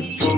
Yeah.